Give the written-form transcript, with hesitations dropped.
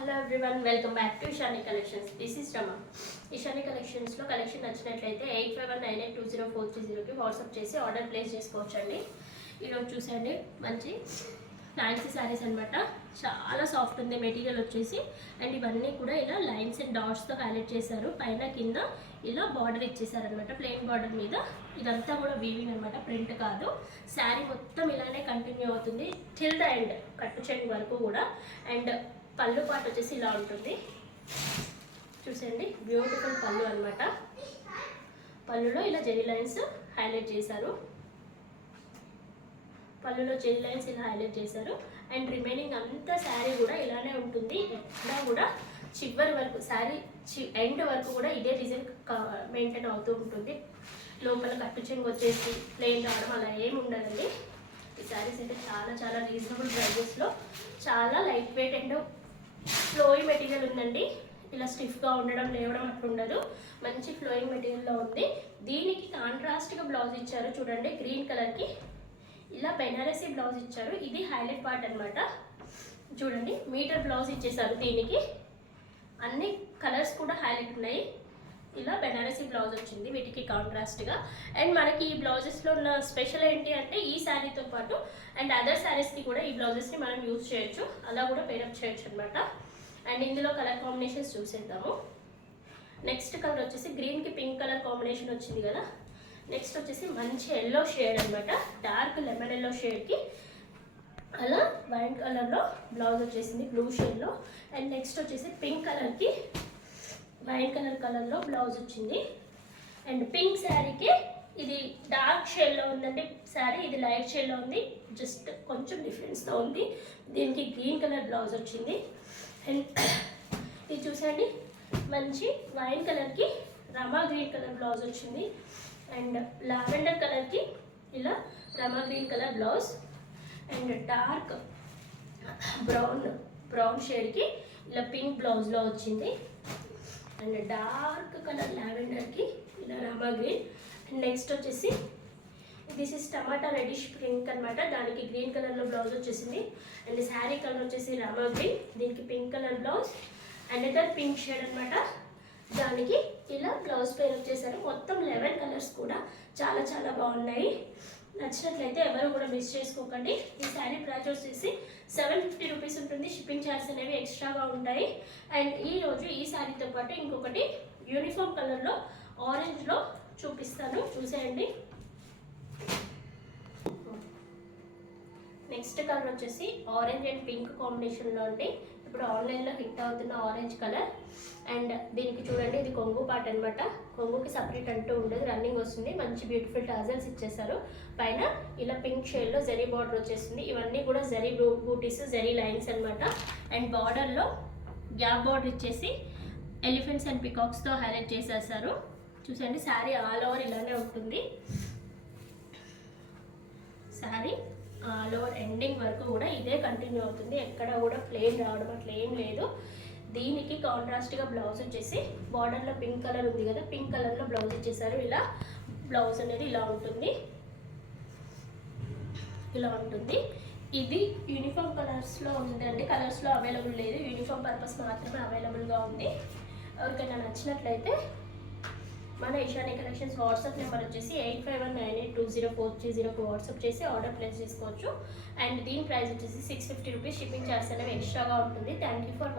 Hello everyone, welcome back to Ishani collections. This is Rama. Ishani కలెక్షన్స్లో collection నచ్చినట్లయితే 8519820430కి వాట్సాప్ చేసి ఆర్డర్ ప్లేస్ చేసుకోవచ్చండి. ఈరోజు చూసండి, మంచి ఫ్యాన్సీ శారీస్ అనమాట. చాలా సాఫ్ట్ ఉంది మెటీరియల్ వచ్చేసి. అండ్ ఇవన్నీ కూడా ఇలా లైన్స్ అండ్ డాట్స్తో హైలైట్ చేశారు. పైన కింద ఇలా బార్డర్ ఇచ్చేసారనమాట, ప్లెయిన్ బార్డర్ మీద. ఇదంతా కూడా వీవింగ్ అనమాట, ప్రింట్ కాదు. శారీ మొత్తం ఇలానే కంటిన్యూ అవుతుంది టిల్ ద ఎండ్, కట్టు చెంగు వరకు కూడా. అండ్ పళ్ళు పాటు వచ్చేసి ఇలా ఉంటుంది. చూసండి, బ్యూటిఫుల్ పళ్ళు అనమాట. పళ్ళులో ఇలా జెరీ లైన్స్ హైలైట్ చేశారు. పళ్ళులో జెరీ లైన్స్ ఇలా హైలైట్ చేశారు. అండ్ రిమైనింగ్ అంతా శారీ కూడా ఇలానే ఉంటుంది. ఎక్కడ కూడా చివరి వరకు శారీ ఎండ్ వరకు కూడా ఇదే డిజైన్ మెయింటైన్ అవుతూ ఉంటుంది. లోపల కట్టు చెంగు వచ్చేసి ప్లెయిన్ రావడం అలా ఏమి ఉండదండి. ఈ శారీస్ అయితే చాలా చాలా రీజనబుల్ ప్రైజెస్లో, చాలా light weight and flowing material ఉందండి. ఇలా స్టిఫ్గా ఉండడం లేవడం అట్లా ఉండదు, మంచి ఫ్లోయింగ్ మెటీరియల్లో ఉంది. దీనికి కాంట్రాస్ట్గా బ్లౌజ్ ఇచ్చారు చూడండి, గ్రీన్ కలర్కి ఇలా బెనారసీ బ్లౌజ్ ఇచ్చారు. ఇది హైలైట్ పార్ట్ అనమాట. చూడండి, మీటర్ బ్లౌజ్ ఇచ్చేసారు. దీనికి అన్ని కలర్స్ కూడా హైలైట్ ఉన్నాయి. ఇలా బెనారసీ బ్లౌజ్ వచ్చింది వీటికి కాంట్రాస్ట్గా. అండ్ మనకి ఈ బ్లౌజెస్లో ఉన్న స్పెషల్ ఏంటి అంటే, ఈ శారీతో పాటు అండ్ అదర్ శారీస్కి కూడా ఈ బ్లౌజెస్ని మనం యూజ్ చేయొచ్చు, అలా కూడా పేరప్ చేయొచ్చు అనమాట. అండ్ ఇందులో కలర్ కాంబినేషన్స్ చూసేద్దాము. నెక్స్ట్ కలర్ వచ్చేసి గ్రీన్కి పింక్ కలర్ కాంబినేషన్ వచ్చింది కదా. నెక్స్ట్ వచ్చేసి మంచి ఎల్లో షేడ్ అనమాట, డార్క్ లెమన్ ఎల్లో షేడ్కి అలా వైట్ కలర్లో బ్లౌజ్ వచ్చేసింది, బ్లూ షేడ్లో. అండ్ నెక్స్ట్ వచ్చేసి పింక్ కలర్కి వైట్ కలర్లో బ్లౌజ్ వచ్చింది. అండ్ పింక్ శారీకి ఇది డార్క్ షేడ్లో ఉందండి శారీ, ఇది లైట్ షేడ్లో ఉంది, జస్ట్ కొంచెం డిఫరెన్స్తో ఉంది. దీనికి గ్రీన్ కలర్ బ్లౌజ్ వచ్చింది. అండ్ ఇది చూసండి, మంచి వైన్ కలర్కి రమా గ్రీన్ కలర్ బ్లౌజ్ వచ్చింది. అండ్ లావెండర్ కలర్కి ఇలా Rama green colour blouse. And dark brown షేడ్కి ఇలా పింక్ బ్లౌజ్లో వచ్చింది. అండ్ డార్క్ కలర్ లావెండర్కి ఇలా రమా గ్రీన్. అండ్ నెక్స్ట్ వచ్చేసి దిస్ ఇస్ టమాటా రెడిష్ పింక్ అనమాట, దానికి గ్రీన్ కలర్లో బ్లౌజ్ వచ్చేసింది. అండ్ శారీ కలర్ వచ్చేసి రమా గ్రీన్, దీనికి pink colour blouse. And either pink shade అనమాట, దానికి ఇలా బ్లౌజ్ పేర్ వచ్చేసారు. మొత్తం 11 కలర్స్ కూడా చాలా చాలా బాగున్నాయి. నచ్చినట్లయితే ఎవరు కూడా మిస్ చేసుకోకండి. ఈ శారీ ప్రైస్ వచ్చేసి 750 రూపీస్ ఉంటుంది. షిప్పింగ్ ఛార్జెస్ అనేవి ఎక్స్ట్రాగా ఉంటాయి. అండ్ ఈరోజు ఈ శారీతో పాటు ఇంకొకటి యూనిఫామ్ కలర్లో ఆరెంజ్లో చూపిస్తాను, చూసేయండి. నెక్స్ట్ కలర్ వచ్చేసి ఆరెంజ్ అండ్ పింక్ కాంబినేషన్లో అండి, ఇప్పుడు ఆన్లైన్లో హిట్ అవుతున్న ఆరెంజ్ కలర్. అండ్ దీనికి చూడండి, ఇది కొంగు పార్ట్ అనమాట. కొంగుకి సపరేట్ అంటూ ఉండదు, రన్నింగ్ వస్తుంది. మంచి బ్యూటిఫుల్ టాజల్స్ ఇచ్చేసారు. పైన ఇలా పింక్ షేడ్లో జరీ బార్డర్ వచ్చేసింది. ఇవన్నీ కూడా జరీ బూటీస్, జరీ లైన్స్ అనమాట. అండ్ బార్డర్లో గ్యాప్ బార్డర్ ఇచ్చేసి ఎలిఫెంట్స్ అండ్ పికాక్స్తో హైలైట్ చేసేసారు. చూసండి, శారీ ఆల్ ఓవర్ ఇలానే ఉంటుంది. శారీ ఆల్ ఓవర్ ఎండింగ్ వరకు కూడా ఇదే కంటిన్యూ అవుతుంది, ఎక్కడ కూడా ప్లెయిన్ రావడం అట్లా ఏం లేదు. దీనికి కాంట్రాస్ట్గా బ్లౌజ్ వచ్చేసి బార్డర్లో పింక్ కలర్ ఉంది కదా, పింక్ కలర్లో బ్లౌజ్ ఇచ్చేసారు. ఇలా బ్లౌజ్ అనేది ఇలా ఉంటుంది, ఇలా ఉంటుంది. ఇది యూనిఫామ్ కలర్స్లో ఉందండి, కలర్స్లో అవైలబుల్ లేదు, యూనిఫామ్ పర్పస్ మాత్రమే అవైలబుల్గా ఉంది. ఎవరికైనా నచ్చినట్లయితే మన ఇషాని కలెక్షన్స్ వాట్సాప్ నెంబర్ వచ్చేసి 8519820430కు వాట్సాప్ చేసి ఆర్డర్ ప్లేస్ చేసుకోవచ్చు. అండ్ దీని ప్రైస్ వచ్చేసి 650 రూపీస్. షిప్పింగ్ ఛార్జ్ అనేవి ఎక్స్ట్రాగా ఉంటుంది. Thank you for